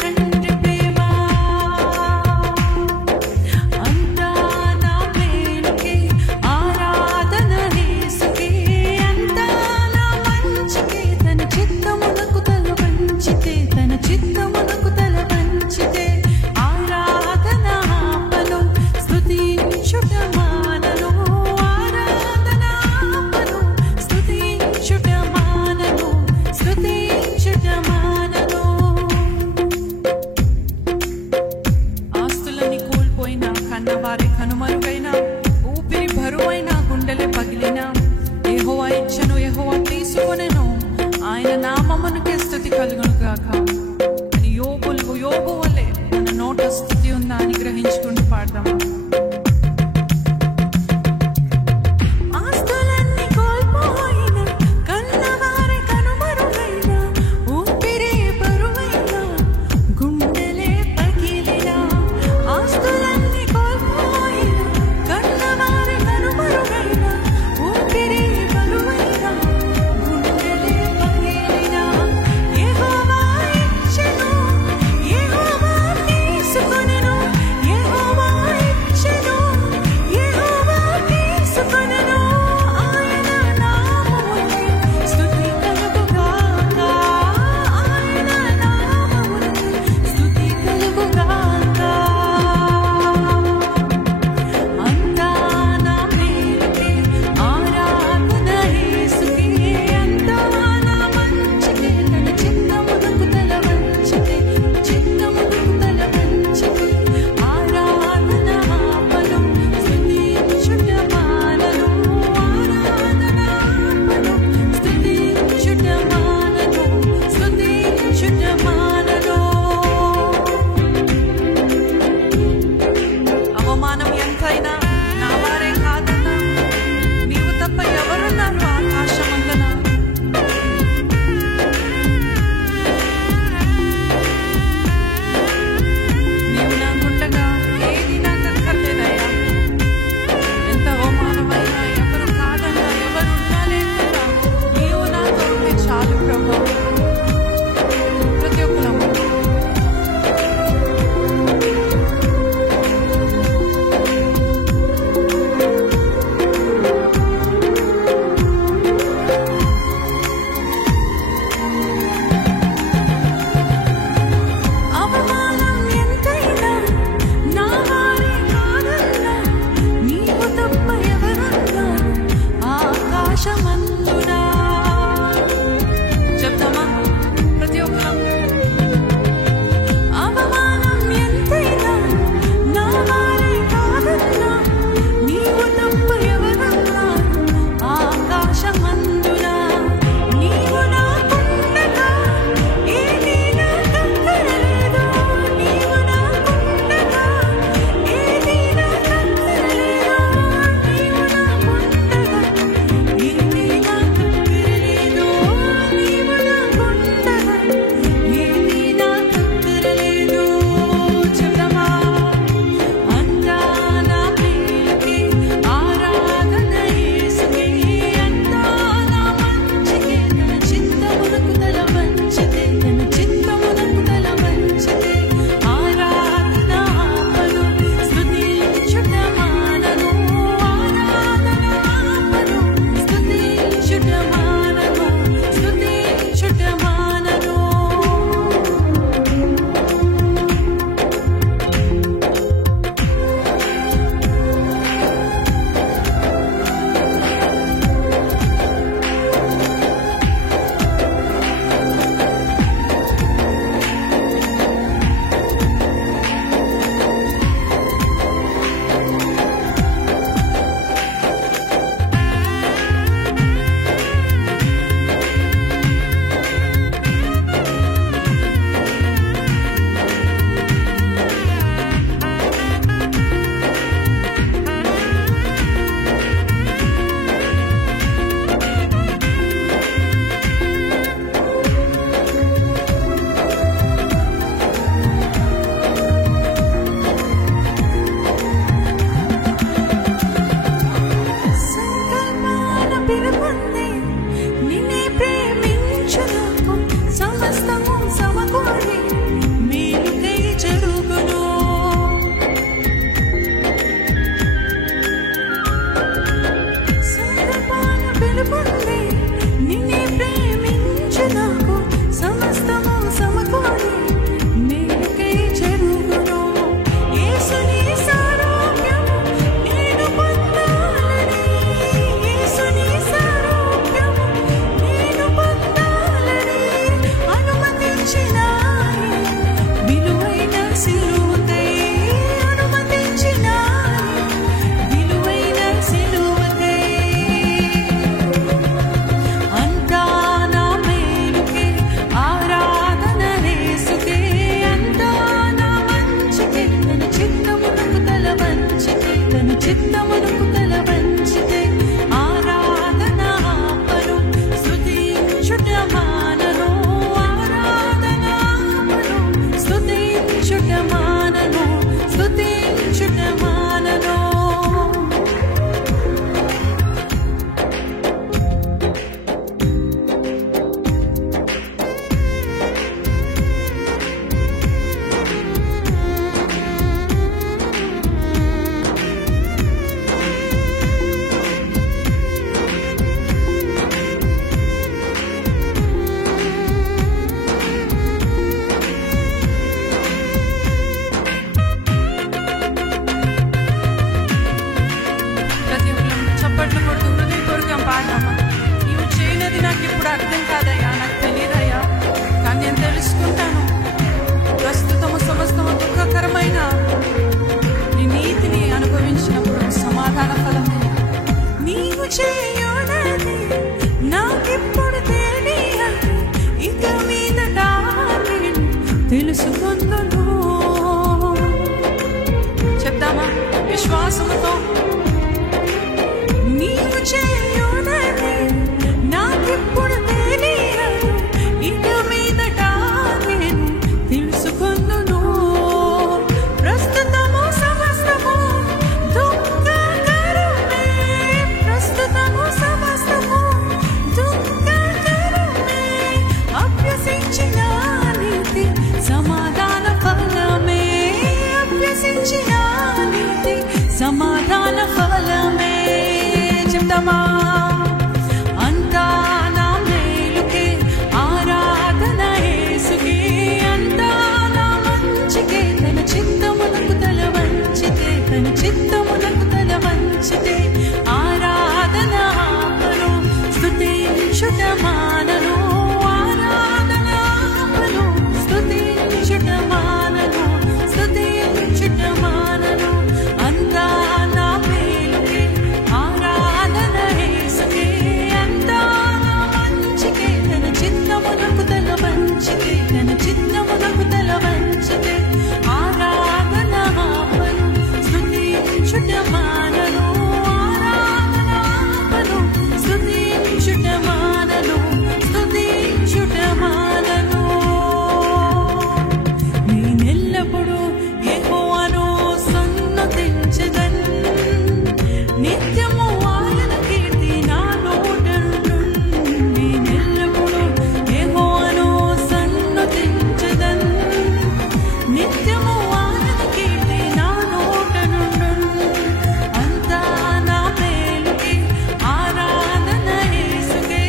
తండ్రి ప్రేమ అంతా నా మేలుకే ఆరాధన యేసుకే అంతా నా మంచికే తన చిత్తమునకు తల వంచితే తన చిత్తమునకు తల వంచితే ఆరాధన ఆపను స్తుతించుట మానను ఆరాధన ఆపను స్తుతించుట మానను స్తుతించుట మానను ఆస్తులని కోల్పోయినా కన్నవారి కనుమరుగైనా ఊపిరి బరువైన గుండెలే పగిలినా యెహోవా ఇచ్చెను యెహోవా తీసుకొనెను ఆయన నామమునకే స్తుతి కలుగును గాక అని యోబు చేయనది నాకిప్పుడు తెలియదు, ఇక మీదట నేను తెలుసుకుందును. చెప్దామా విశ్వాసముతో? నీవు చేయనది నాకిప్పుడు తెలియదు, ఇక మీదట నేను తెలుసుకుందును. ప్రస్తుతము సమస్తము దుఃఖకరమే, ప్రస్తుతము సమస్తము దుఃఖకరమే, అభ్యసించిన నీతి సమాధాన ఫలమే, అభ్యసించిన నీతి సమాధాన ఫలమే. చెప్తామా? అంతా నా మేలుకే, ఆరాధన యేసుకే, అంతా నా మంచికే, తన చిత్తమునకు తల వంచితే, తన చిత్తమునకు తల వంచితే, ఆరాధన ఆపను, స్తుతించుట మానను, ఆరాధన ఆపను, స్తుతించుట మానను, స్తుతించుట మానను. అంతా నా మేలుకే, ఆరాధన యేసుకే, అంతా నా మంచికే, తన చిత్తమునకు తల వంచితే, తన చిత్తమునకు తల వంచితే, ఆరాధన ఆపను, స్తుతించుట మానను, ఆరాధన ఆపను, స్తుతించుట మానను, స్తుతించుట మానను. నేనెల్లప్పుడూ యెహోవాను సన్నతించెదన్, నిత్యము ఆయన కీర్తి నా నోట నుండును. నేనెల్లప్పుడూ యెహోవాను సన్నతించెదన్, నిత్యము ఆయన కీర్తి నా నోట నుండును. అంతా నా మేలుకే, ఆరాధన యేసుకే,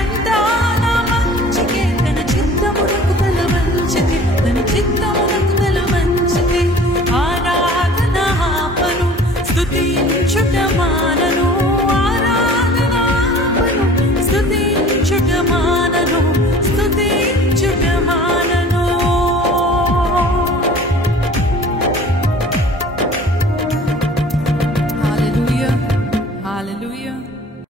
అంతా నా మంచికే, తన చిత్తమునకు తల వంచితే, తన చిత్తమునకు తల వంచితే, ఆరాధన ఆపను, స్తుతించుట మానను, ఆరాధన ఆపను, స్తుతి